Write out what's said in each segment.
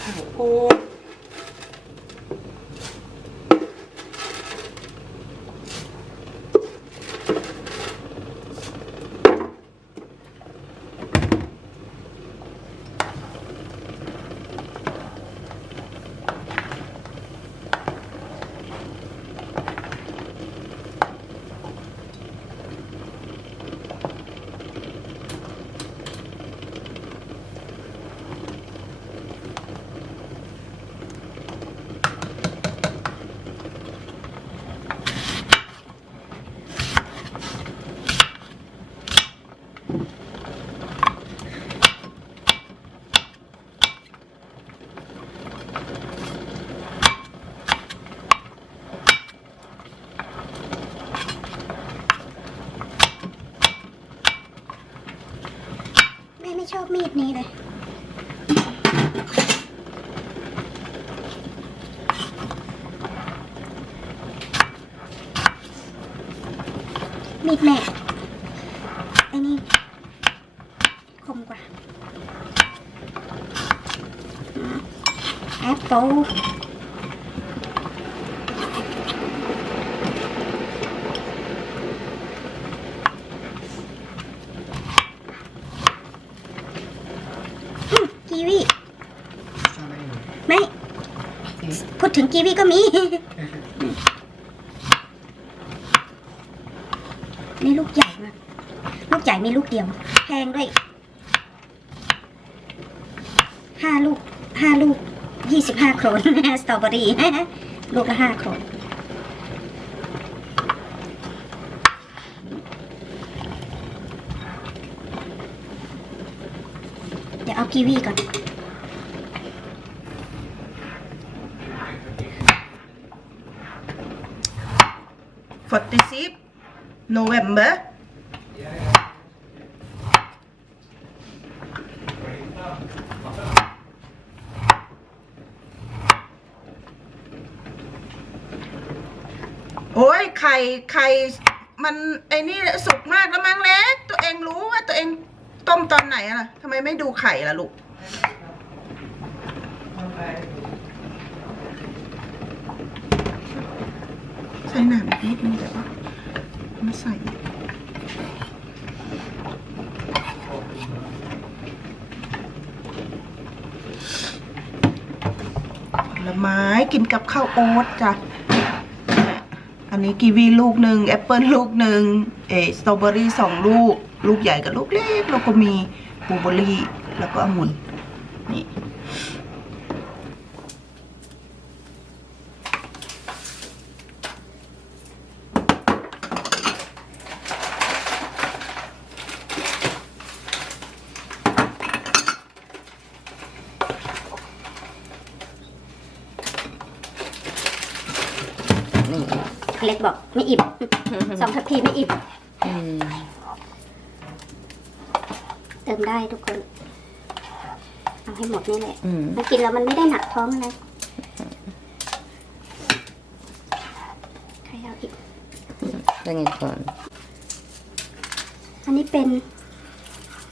ไชอบมีดนี้เลยมีดแม่ไอ้นี่คมกว่าแอปเปิลอืมกีวี ไม่ พูดถึง ก็มี นี่ลูกใหญ่มาก ลูกใหญ่มีลูกเดียว แพงด้วย ห้าลูก ห้าลูก ยี่สิบห้าโครนสตรอเบอรี่ลูกละห้าโครนเดี๋ยวเอากีวีก่อน 46 November โอ้ยไข่ไข่มันไอ้นี่สุกมากแล้วมั้งเล็กตัวเองรู้ว่าตัวเองต้มตอนไหนอะล่ะทำไมไม่ดูไข่ล่ะลูก ใส่หนามอีกนิดนึงแต่ว่ามาใส่ผลไม้กินกับข้าวโอ๊ตจ้ะอันนี้กีวีลูกหนึ่งแอปเปิลลูกหนึ่งเอสตรอเบอรี่สองลูก ลูกใหญ่กับลูกเล็กแล้วก็มีบลูเบอรี่แล้วก็องุ่น ไม่อิ่มสองทัพพีไม่อิ่มอืมเติมได้ทุกคนเอาให้หมดนี่แหละอืมมันกินแล้วมันไม่ได้หนักท้องอะไรใครเอาอีกได้ไงก่อน อันนี้เป็น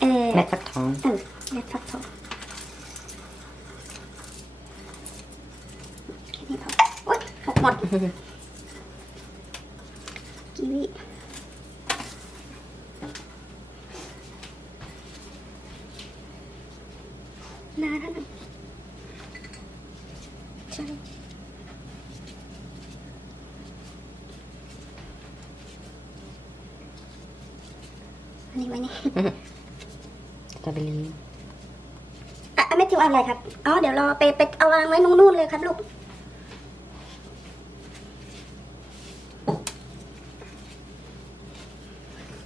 เออแม่ฟักทองเออเม็ดฟักทองแค่นี้พอโอ๊ยหกหมดกี วีนานแล้วนะใช่อันนี้ไว้นี่สตรอเบอรี่อะแม่ทิวเอาอะไรครับ อ๋อ เดี๋ยวรอไปไปเอาวางไว้นู่นๆเลยครับลูก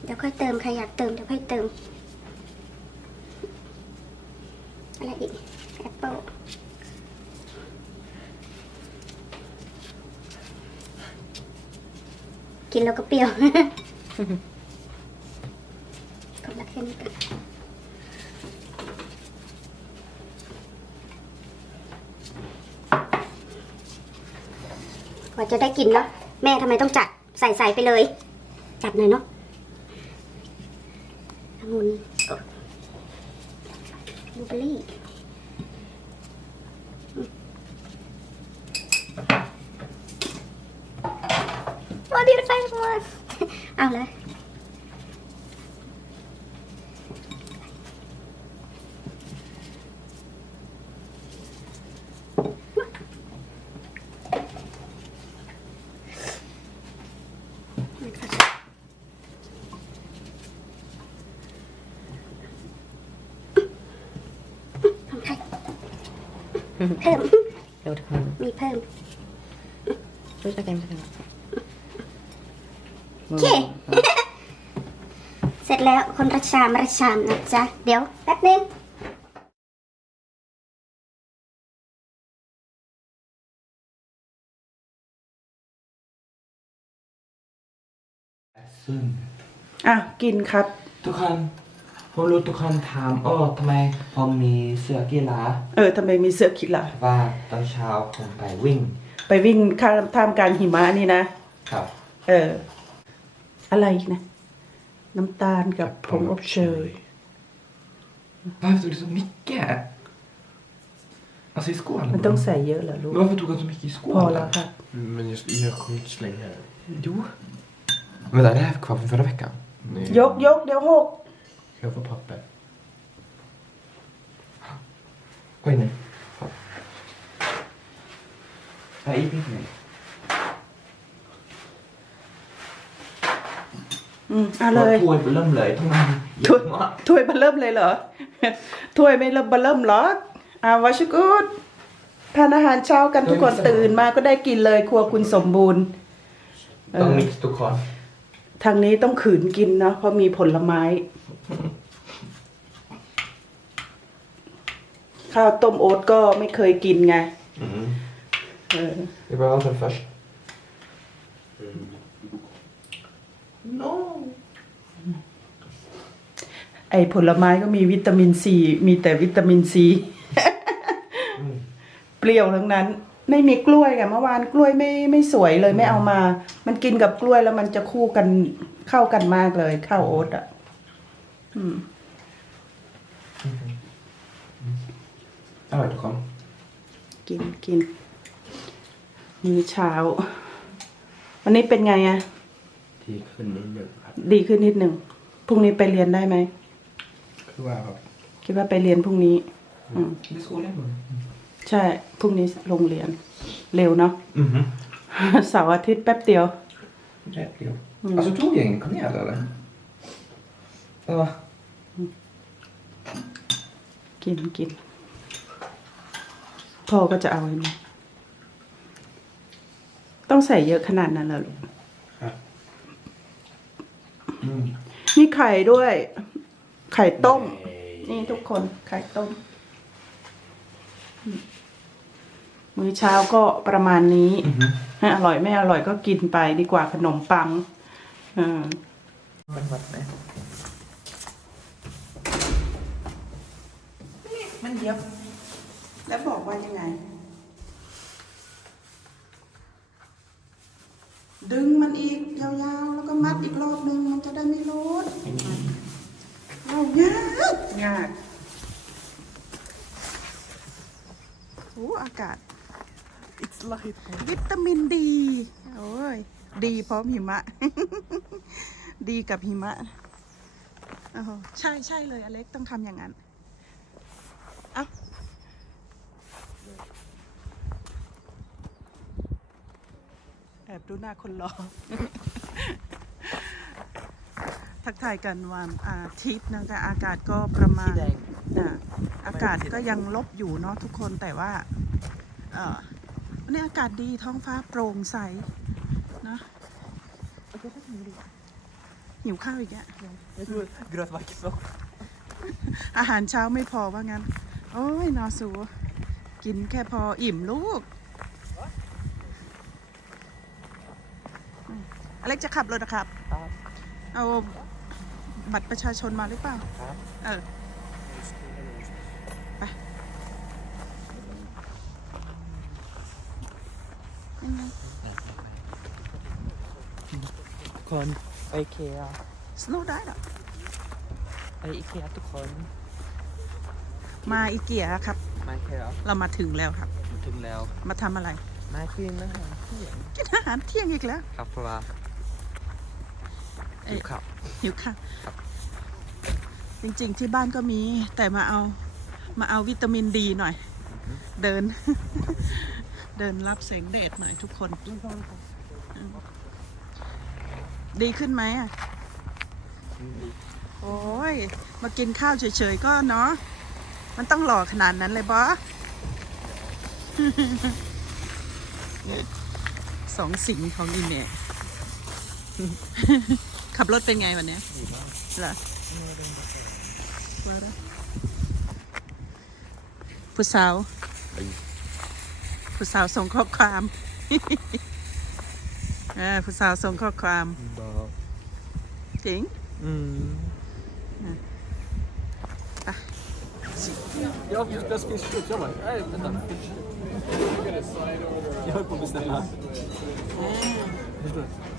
เดี๋ยวค่อยเติมใครอยากเติมเดี๋ยวค่อยเติม อะไรอีก แอปเปิลกินแล้วก็เปรี้ยวกำลังแค่นี้กันกว่าจะได้กินเนาะแม่ทำไมต้องจัดใส่ใส่ไปเลย จัดหน่อยเนาะองุ่นบลูเบอร์รี่ เพิ่มเร็วทุกคนมีเพิ่มช่วยกันช่วยกันโอเคเสร็จแล้วคนระชามระชามนะจ๊ะ เดี๋ยวแป๊บนึงซึ่งอะ กินครับ ทุกคน ผมรู้ทุกคนถามโอ้ทำไมผมมีเสื้อกีฬาเออทำไมมีเสื้อคิดล่ะว่าตอนเช้าผมไปวิ่ง ไปวิ่งข้ามท่ามกลางหิมะนี่นะครับ เออ อะไรอีกนะ น้ำตาลกับผงอบเชย Varför tog du så mycket? Alltså i skålen? มันต้องใส่เยอะเหรอลูก Men varför tog han så mycket i พอแล้ว skålen? ครับ Men jag, jag kommer inte slänga det. Jo. Men det här är kvar från förra veckan. Nej. ยกยกเดี๋ยวหก Jag får papper. Oj nej. Fan. Nej, gick inte nej. อืมเอะเลยถ้วยเริ่มเลยทำไมถ้วยเยอะมากถ้วยเบอร์เริ่มเลยเหรอ ถ้วยไม่เริ่มเบอร์เริ่มหรอกอ่าวาชกุดทานอาหารเช้ากันทุกคนตื่นมาก็ได้กินเลยครัวคุณสมบูรณ์เอต้องอมิกซ์ทุกคน ทางนี้ต้องขืนกินเนาะเพราะมีผลไม้ ข้าวต้มโอ๊ตก็ไม่เคยกินไง Mm. เออ Vi behöver ha den först. No. ไอผลไม้ก็มีวิตามินซี มีแต่วิตามินซี เปรี้ยวทั้งนั้น ไม่มีกล้วยกันเมื่อวานกล้วยไม่ไม่สวยเลยไม่เอามา มันกินกับกล้วยแล้วมันจะคู่กันเข้ากันมากเลยข้าวโอ๊ตอะอืมอร่อยทุกคนกินกินมื้อเช้า วันนี้เป็นไงอะดีขึ้นนิดหนึ่งครับดีขึ้นนิดหนึ่งพรุ่งนี้ไปเรียนได้ไหมคือว่าครับ คิดว่าไปเรียนพรุ่งนี้ อืม Det är skolan imorgon. ใช่พรุ่งนี้โรงเรียน เร็วเนาะ Mhm. เสาร์อาทิตย์แป๊บเดียว Rätt jo. Alltså tog jag ingen kanel eller? Ja. กินกินพ่อก็จะเอาอันนี้ต้องใส่เยอะขนาดนั้นเหรอลูก Mm. มีไข่ด้วย ไข่ต้ม นี่ทุกคนไข่ต้มอืม มื้อเช้าก็ประมาณนี้ Mhm. ให้อร่อยไม่อร่อยก็กินไปดีกว่าขนมปังอ่า Men vad med? มันเย็บแล้วบอกว่ายังไง ดึงมันอีกยาวๆ แล้วก็มัดอีกรอบนึง มันจะได้ไม่รุดเอายากยากโอ้อากาศ วิตามินดี โอ้ย ดีพร้อมหิมะ ดีกับหิมะโอ้โหใช่ใช่เลยอเล็กต้องทำอย่างนั้น เอ้าแอบดูหน้าคนรอ ทักทายกันวันอาทิตย์นะคะ อากาศก็ประมาณอ่าอากาศก็ยังลบอยู่เนาะทุกคนแต่ว่า เอ่อ วันนี้อากาศดีท้องฟ้าโปร่งใสเนาะหิวข้าวอีกแล้ว Grötmark så. อาหารเช้าไม่พอว่างั้น โอ้ยนอสูกินแค่พออิ่มลูกอืมอเล็กจะขับรถนะครับ เอาบัตรประชาชนมาหรือเปล่า ครับ เออ ไปยังไง ทุกคน ไปอีเคียสโนว์ได้เหรอไปอีเคียทุกคน มาอีเกียครับ มาเคียเรามาถึงแล้วครับ ถึงแล้ว มาทำอะไร มากินอาหารเที่ยงกินอาหารเที่ยงอีกแล้ว ครับเพราะว่าเอ้ยหิวข้าวหิวค่ะจริงๆที่บ้านก็มี แต่มาเอามาเอาวิตามินดีหน่อย เดิน เดินรับแสงแดดหน่อยทุกคนอืม ดีขึ้นไหมอะโอ้ย มากินข้าวเฉยๆก็เนาะ มันต้องหล่อขนาดนั้นเลยบอสองสิงของอีเมขับรถเป็นไงวันนี้ยเหรอผู้สาว ผู้สาวส่งข้อความ ออผู้สาวส่งข้อความ Bara... จริง Mm. Jag fick jag ska slut. Jag bara, nej vänta. Jag höll på att beställa. Förstår du?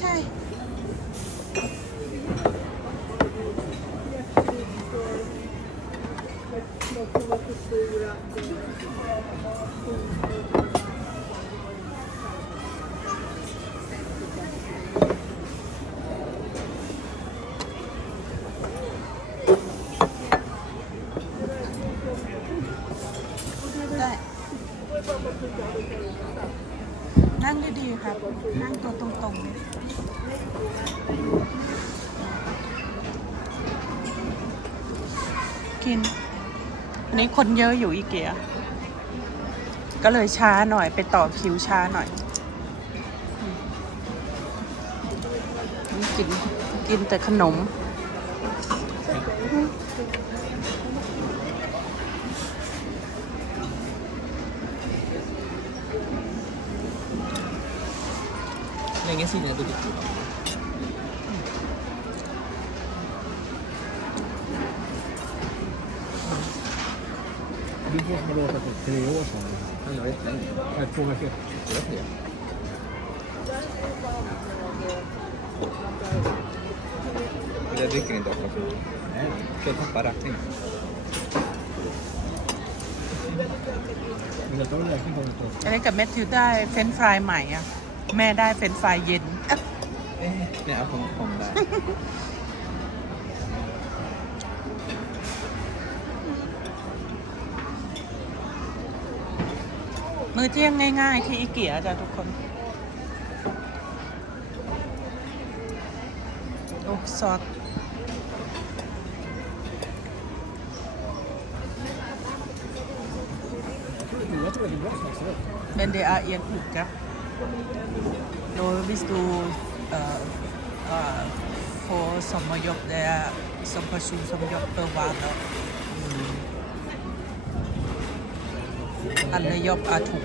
ใช่ ได้ นั่งดีๆครับ นั่งตัวตรงๆเลยกิน อั นนี้คนเยอะอยู่อีเกีย ก็เลยช้าหน่อยไปต่อคิวช้าหน่อย กินกินแต่ขนม Länge sedan jag druckit. Du får som har åkat för tre år sedan. Han var jättelänge. Nej, två veckor. Jag vet det. Jag dricker inte ofta. Nej. Så jag tappar rackningen. Men detta var verkligen kommit på. อันนี้กับแมทธิวได้เฟรนช์ฟรายใหม่อะแม่ได้เฟรนช์ฟรายเย็น Nej, jag kom, มื้อเที่ยงง่ายๆ ที่อีเกียจ้ะทุกคน โอ้ซอสเบนเดียเอียนอุกครับโดยวิสตูเอ่อเอ่อ for สมยบเดียสมประชุมสมยบเปอร์วานเนาะ ท่านได้ยกอาถูก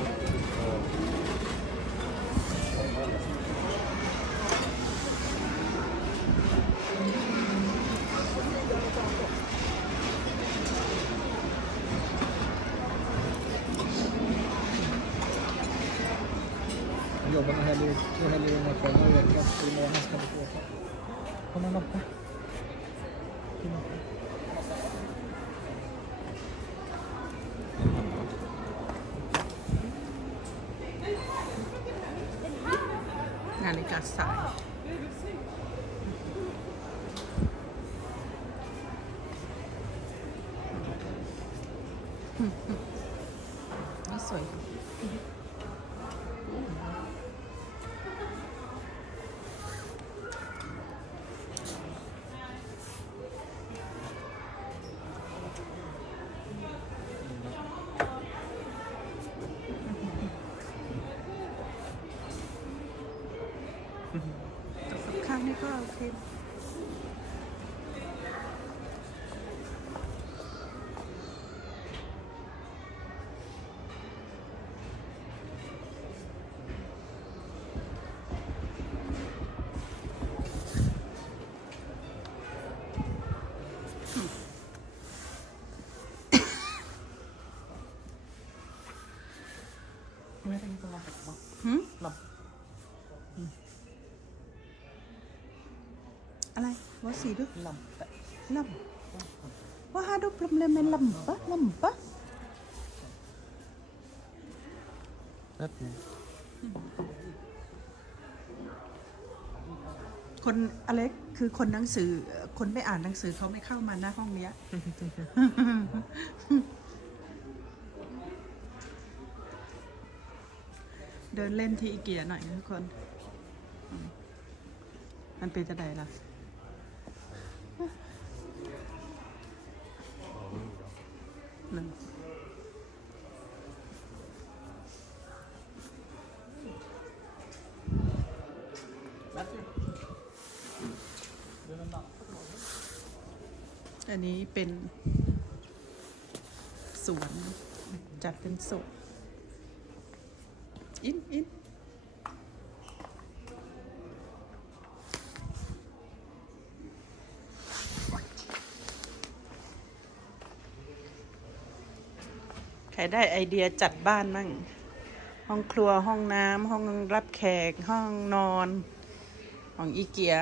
นาฬิกาสาย หืม Lampa. อะไรว่าสีดู Lampa. ลำว่าหาดูปลมเลยมันลำปะลำปะ Öppna. คนอเล็กคือคนหนังสือ คนไม่อ่านหนังสือเขาไม่เข้ามาหน้าห้องเนี้ย เดินเล่นที่อีเกียหน่อยนะทุกคนมมันเป็นจะไดล่ะหนึ่งอันนี้เป็นสวนจัดเป็นสวน อินอินใครได้ไอเดียจัดบ้านมั่ง ห้องครัวห้องน้ำห้องรับแขกห้องนอน ของอีเกีย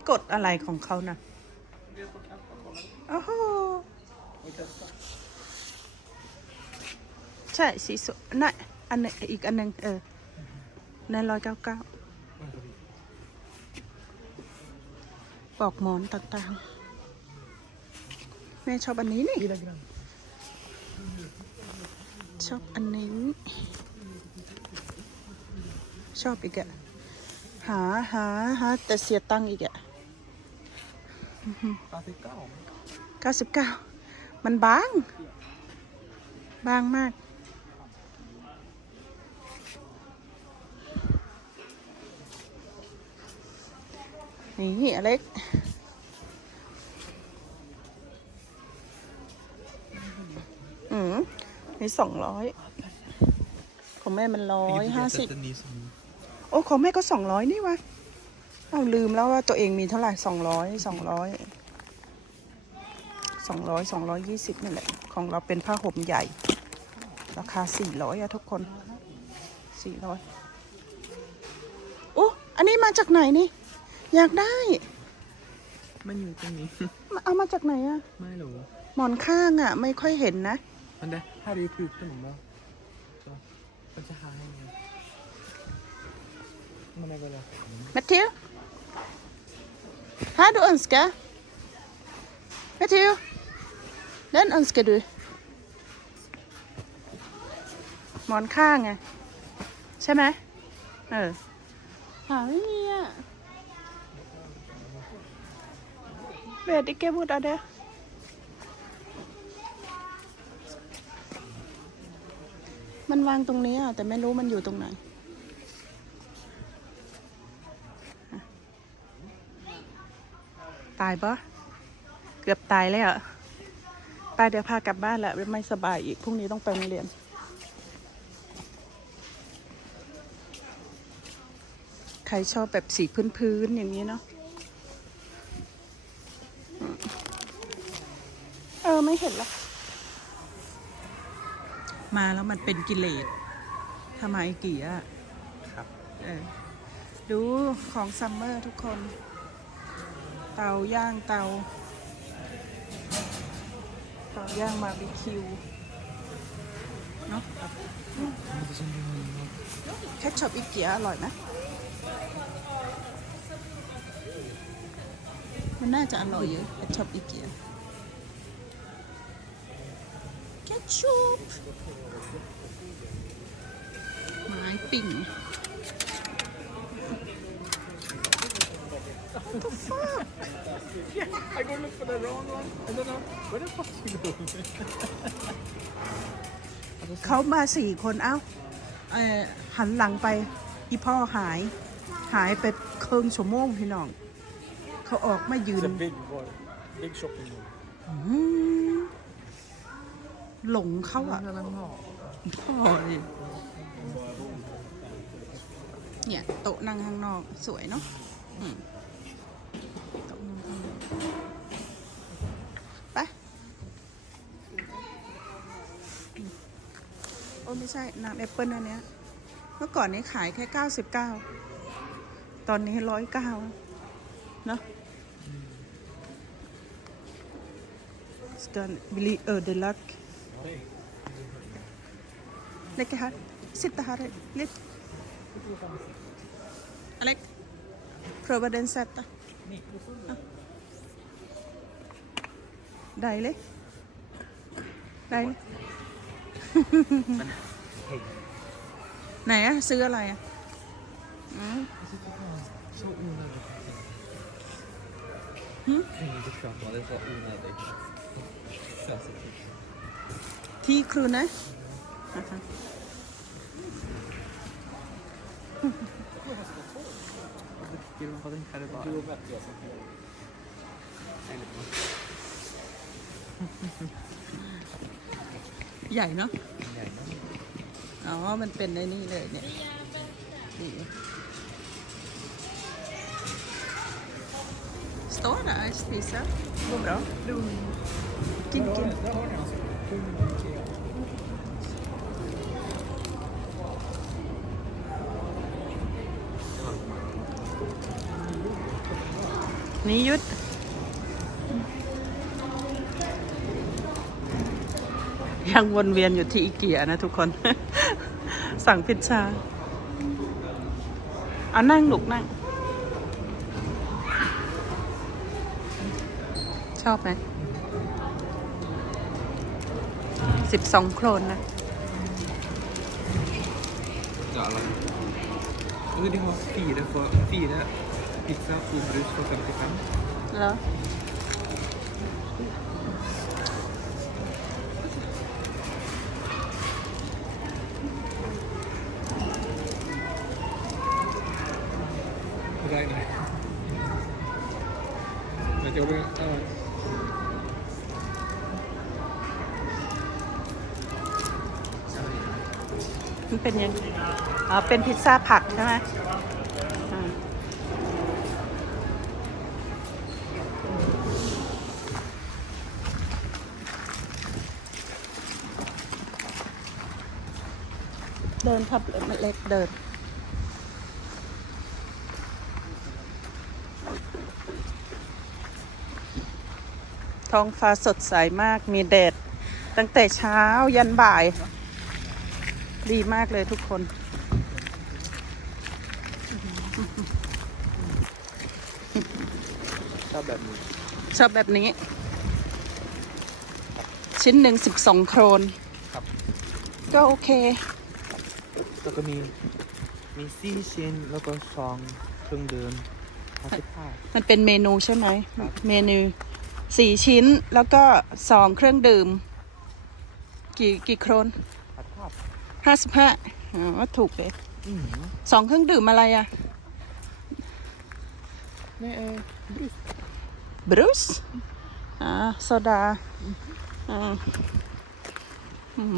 ก็ไปกดอะไรของเขานะโอ้โหใช่สีสวยน่ะอันนึงอีกอันหนึ่งเออในร้อยเก้าเก้าปลอกหมอนต่างๆ แม่ชอบอันนี้นี่ ชอบอันนี้ ชอบอีกอะหาหาหาแต่เสียตังค์อีกอะ Varför gav? เก้าสิบเก้ามันบาง บางมากนี่อเล็กอืมนี่สองร้อยของแม่มันร้อยห้าสิบ ni som... โอ้ ของแม่ก็สองร้อยนี่วะ เอาลืมแล้วว่าตัวเองมีเท่าไหร่สองร้อยสองร้อยสองร้อยสองร้อยยี่สิบนั่นแหละ ของเราเป็นผ้าห่มใหญ่ ราคาสี่ร้อยอะทุกคนสี่ร้อยโอ้อันนี้มาจากไหนนี่ อยากได้ Men ju inte ni. เอามาจากไหนอะ Men lo. หมอนข้างอะไม่ค่อยเห็นนะ Men det här är ju puten då. Så. Och så här hänger. Men det går det. Mathieu? Har du ønske? Mathieu? Den ønsker du? หมอน ข้างไงใช่ไหมเออหาไม่มีอะ Vet ikke hvor er det. มันวางตรงนี้อะแต่ไม่รู้มันอยู่ตรงไหน ตายปะเกือบตายแล้วอะตายเดี๋ยวพากลับบ้านแหละไม่สบายอีกพรุ่งนี้ต้องไปโรงเรียนใครชอบแบบสีพื้นๆอย่างนี้เนาะอืมเออไม่เห็นหรอกมาแล้วมันเป็นกิเลสทำไมกี่อะครับ เออ ดูของซัมเมอร์ทุกคน เตาย่างเตาเตาย่างบาร์บีคิวเนาะ Inte som du har. แคชช็อปอีเกียอร่อยไหมมันน่าจะอร่อยเยอะแคชช็อปอีเกียแคชช็อปไม้ปิ่ง I go look for the wrong one. I don't know. Where the fuck you going? เขามาสี่คนเอ้าเอ่อหันหลังไปอีพ่อหาย หายไปครึ่งชั่วโมงพี่น้อง เขาออกมายืน It's a big boy. Big shopping mall. อืมหลงเขาอะพ่อดิเนี่ยโต๊ะนั่งข้างนอกสวยเนาะอืม ไปโอไม่ใช่ น้ำแอปเปิลอันเนี้ย เมื่อก่อนนี้ขายแค่เก้าสิบเก้า ตอนนี้ร้อยเก้าเนาะสแตนบิลีเออเดลักเล็กค่ฮะสิบตาฮะเล็กอะไร Providencia. หนอะซื้ออะไรอะอืม Så onödigt. Mm. Kan inte köpa, det är så onödigt. Sensitivt. ที่ครูนะอ่าฮะ ใหญ่เนาะ Nej, nej. อ๋อ มันเป็นในนี่เลยเนี่ยนี่ Står där, spisa. Går bra. Gin, gin. Där har ni alltså. ยุดยังวนเวียนอยู่ที่อีเกียนะทุกคน สั่งพิซซ่าเอานั่งหนุกนั่ง ชอบไหมสิบสองโครนนะ Ja, alla. Och de har fyra, för, fyra pizza och brus för 55. แล้ว Det där är nej. Men jag vill... Ja. มัน เป็นยังอ๋อเป็นพิซซ่าผักใช่ไหมเดินครับเล็กเดิน ท้องฟ้าสดใสมากมีแดดตั้งแต่เช้ายันบ่าย ดีมากเลยทุกคน ชอบแบบนี้ ชอบแบบนี้ ชิ้นหนึ่งสิบสองโครนครับ ก็โอเค แล้วก็มีมีซี่ชิ้นแล้วก็ซองเครื่องดื่มห้าสิบห้า มันเป็นเมนูใช่ไหม ครับ เมนูสี่ชิ้นแล้วก็สองเครื่องดื่ม กี่กี่โครนผัดภาพ ห้าสิบห้าอ๋อถูกเลยอืมสองเครื่องดื่มอะไรอะนี่เออบรูซอ่าโซดาอ่าอืม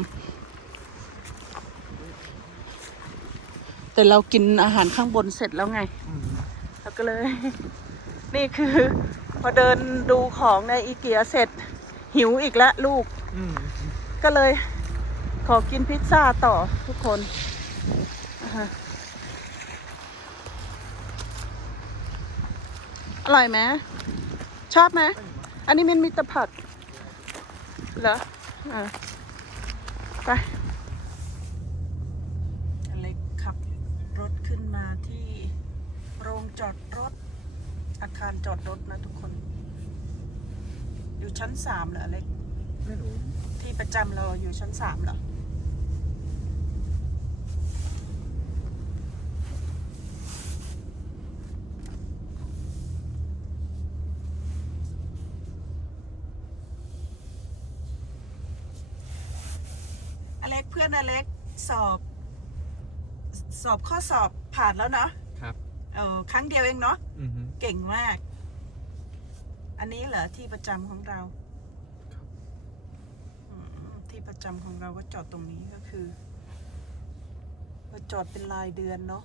แต่เรากินอาหารข้างบนเสร็จแล้วไงอืมแล้วก็เลย นี่คือ พอเดินดูของในอีเกียเสร็จ หิวอีกแล้วลูกอืมก็เลย ขอกินพิซซ่าต่อทุกคนอ่าฮะอร่อยไหมชอบไหมอันนี้มันมีแตะผักเหรออ่าไปอเล็กขับรถขึ้นมาที่โรงจอดรถ อาคารจอดรถนะทุกคน อยู่ชั้นสามเหรออเล็กไม่รู้ที่ประจำเราอยู่ชั้นสามเหรอ เพื่อนอเล็กสอบ สอบข้อสอบผ่านแล้วเนาะครับ เออครั้งเดียวเองเนาะอือฮึเก่งมาก อันนี้เหรอที่ประจำของเราอืมที่ประจำของเราก็จอดตรงนี้ก็คือก็จอดเป็นรายเดือนเนาะ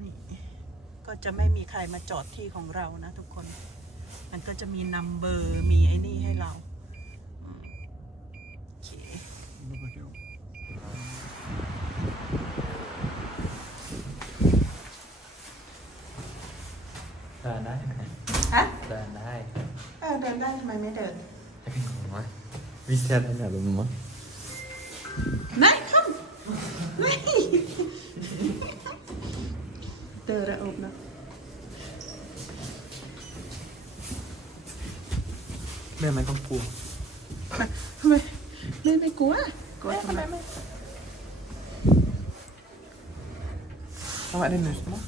นี่ก็จะไม่มีใครมาจอดที่ของเรานะทุกคน มันก็จะมีนัมเบอร์มีไอ้นี่ให้เราอืมโอเค ดูไป เดี๋ยวเดินได้ไหมฮะเดินได้เออเดินได้ทำไมไม่เดินจะเป็นของวะวิเศษเนี่ยรู้มั้ย Nej, kom! Nej! Dörren öppna. แม่ไม่ต้องกลัว Men, men, men gå. Gå till mig. ทำไมได้หนึ่งมั้ง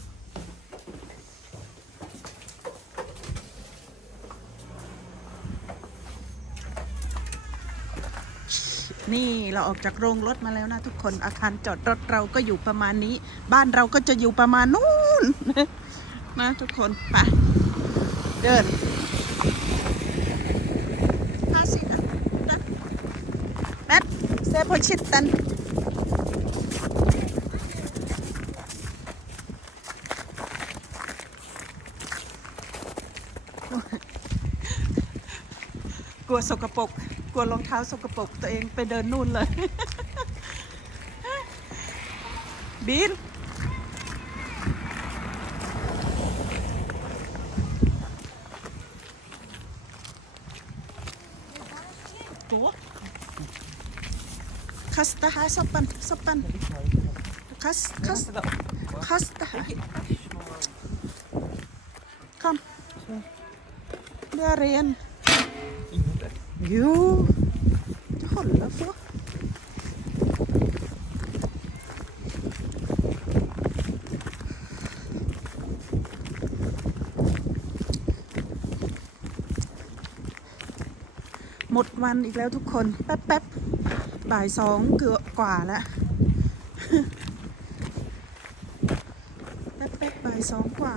นี่เราออกจากโรงรถมาแล้วนะทุกคนอาคารจอดรถเราก็อยู่ประมาณนี้ บ้านเราก็จะอยู่ประมาณนู้นนะทุกคนไปเดินห้าสิบนะแมทเซโพชิตตันกลัวสกปรก กลัวรองเท้าสกปรกตัวเองไปเดินนู่นเลย บินตัวคัสตาฮาสปันสปันคัสคัสคัสตาฮา Kom. ร์เรียน Jo, du håller på. หมดวันอีกแล้วทุกคน แป๊บแป๊บบ่ายสองเกือบกว่าแล้วแป๊บแป๊บบ่ายสองกว่า